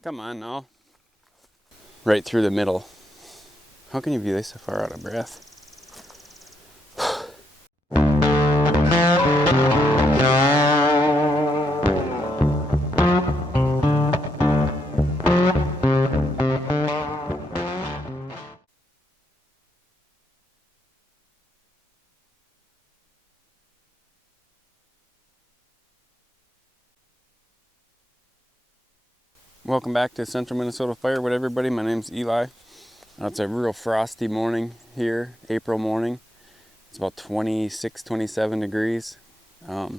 Come on now. Right through the middle. How can you be this far out of breath? Welcome back to Central Minnesota Firewood, everybody. My name's Eli. It's a real frosty morning here, April morning. It's about 26, 27 degrees. I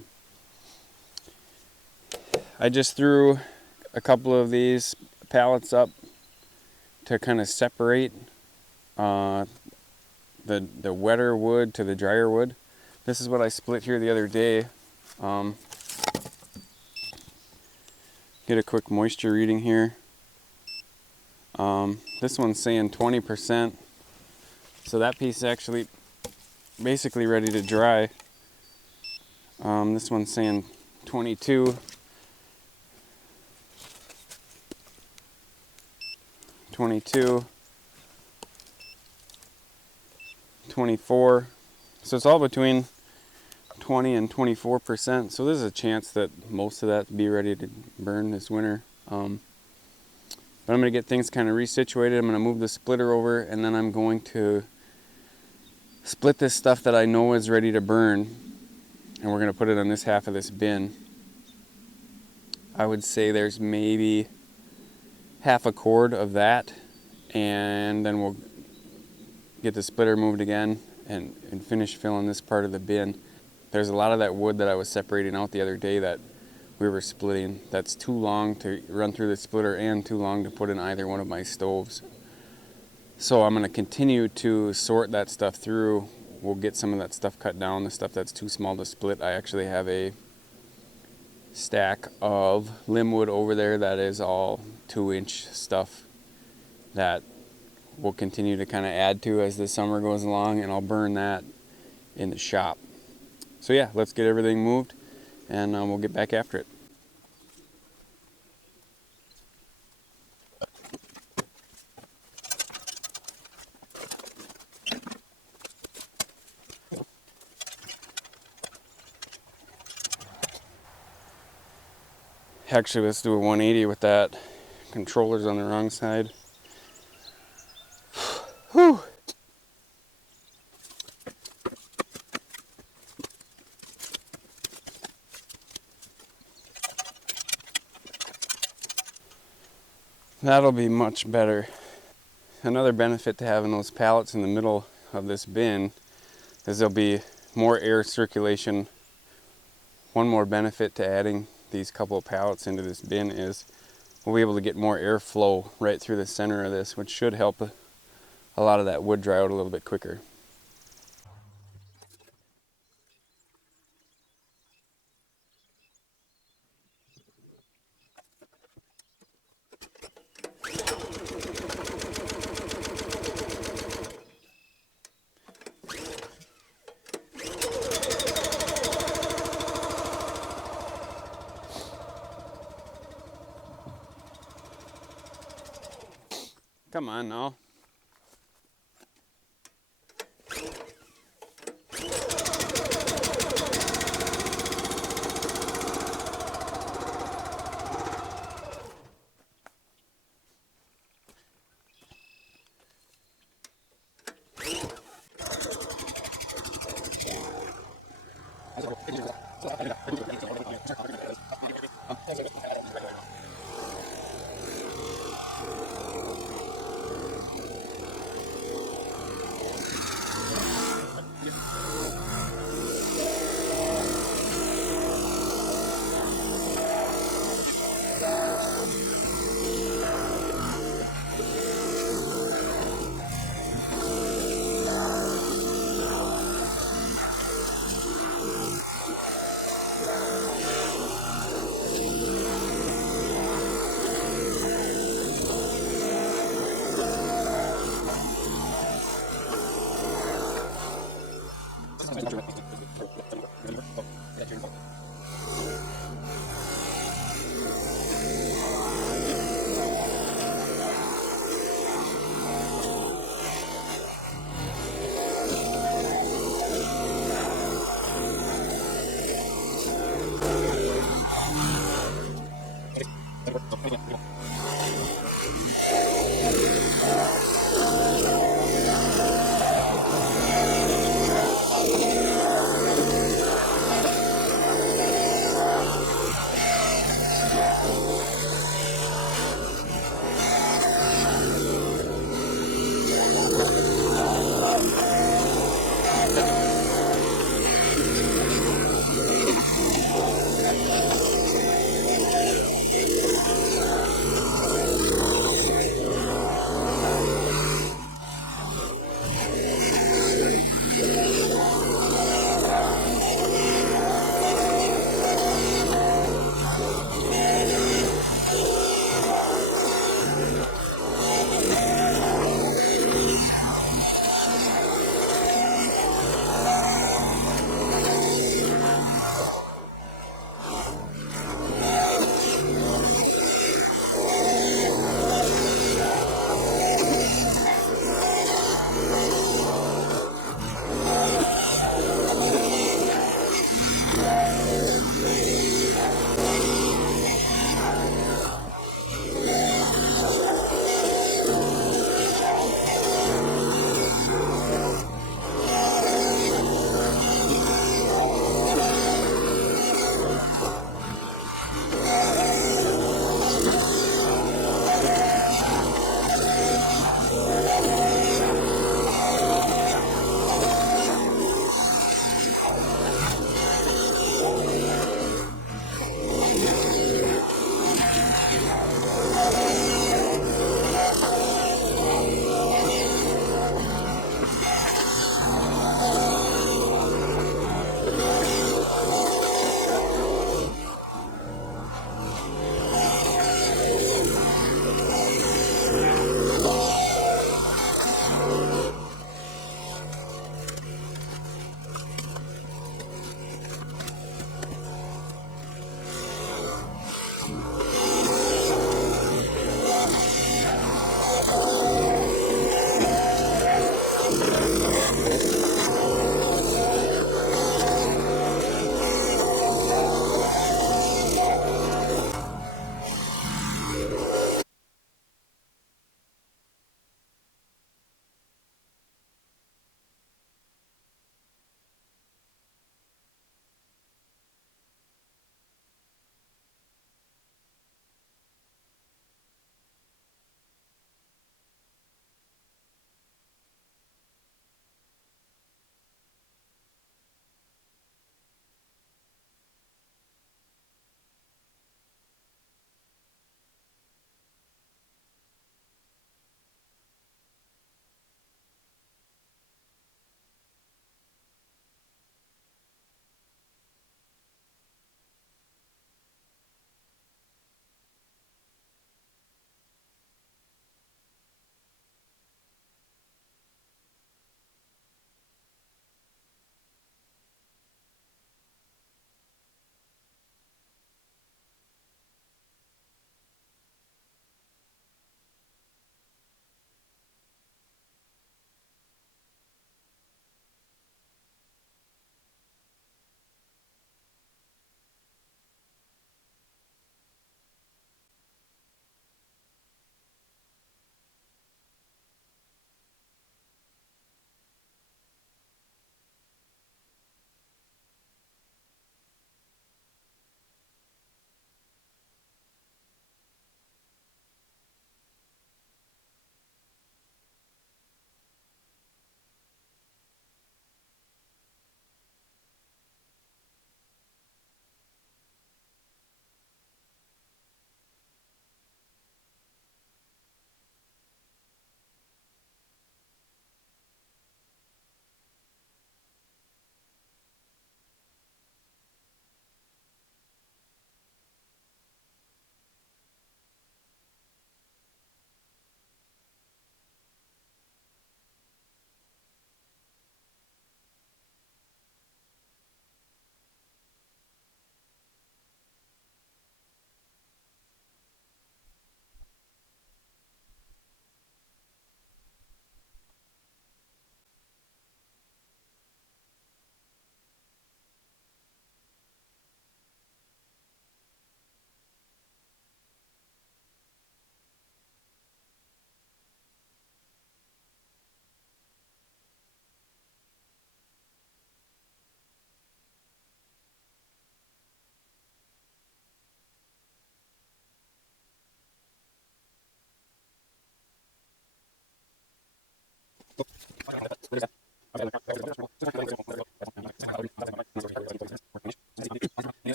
just threw a couple of these pallets up to kind of separate the wetter wood to the drier wood. This is what I split here the other day. Get a quick moisture reading here. This one's saying 20%. So that piece is actually basically ready to dry. This one's saying 22. 22. 24. So it's all between 20 and 24%. So there's a chance that most of that will be ready to burn this winter. But I'm going to get things kind of resituated. I'm going to move the splitter over, and then I'm going to split this stuff that I know is ready to burn, and we're going to put it on this half of this bin. I would say there's maybe half a cord of that, and then we'll get the splitter moved again and finish filling this part of the bin. There's a lot of that wood that I was separating out the other day that we were splitting. That's too long to run through the splitter and too long to put in either one of my stoves. So I'm going to continue to sort that stuff through. We'll get some of that stuff cut down, the stuff that's too small to split. I actually have a stack of limb wood over there that is all 2-inch stuff that we'll continue to kind of add to as the summer goes along, and I'll burn that in the shop. So yeah, let's get everything moved, and we'll get back after it. Actually, let's do a 180 with that. Controller's on the wrong side. Whew. That'll be much better. Another benefit to having those pallets in the middle of this bin is there'll be more air circulation. One more benefit to adding these couple of pallets into this bin is we'll be able to get more airflow right through the center of this, which should help a lot of that wood dry out a little bit quicker. Come on now.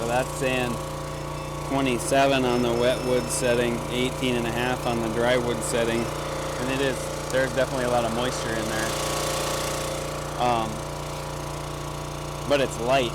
So that's saying 27 on the wet wood setting, 18.5 on the dry wood setting, and there's definitely a lot of moisture in there. But it's light.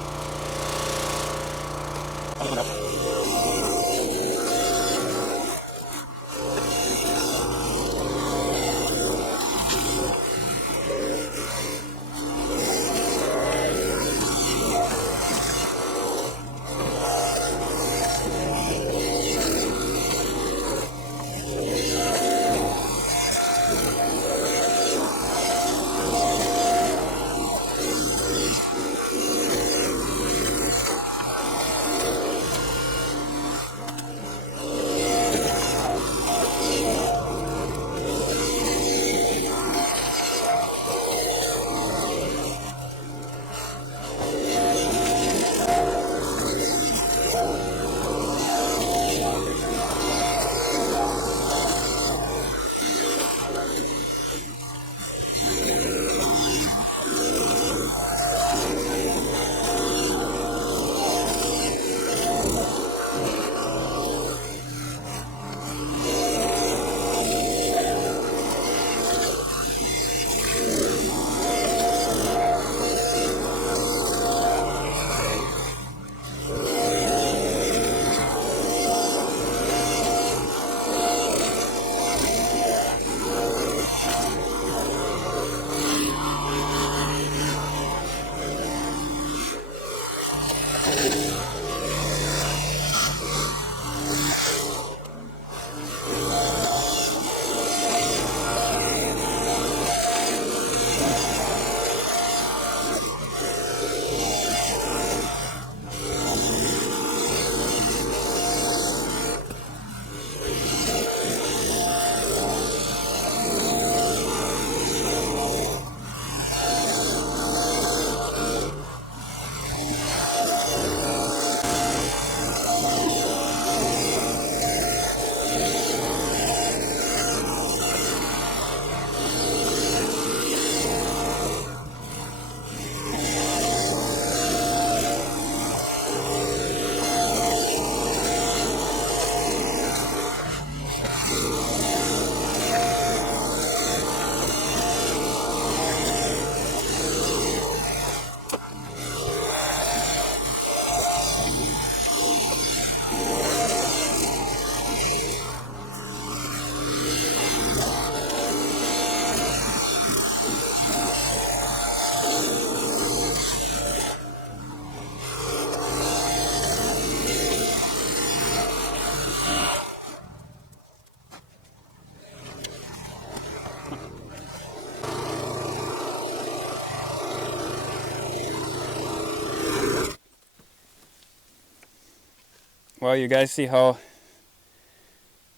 Well, you guys see how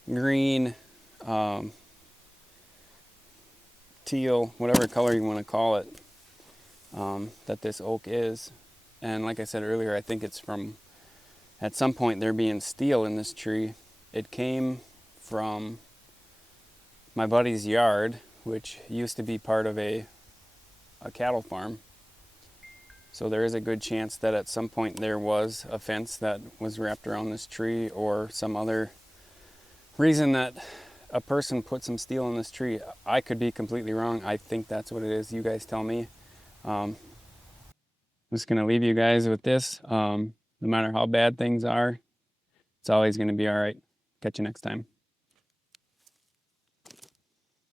green, teal, whatever color you want to call it, that this oak is. And like I said earlier, I think it's from, at some point there being steel in this tree. It came from my buddy's yard, which used to be part of a cattle farm. So there is a good chance that at some point there was a fence that was wrapped around this tree, or some other reason that a person put some steel in this tree. I could be completely wrong. I think that's what it is. You guys tell me. I'm just going to leave you guys with this. No matter how bad things are, it's always going to be all right. Catch you next time.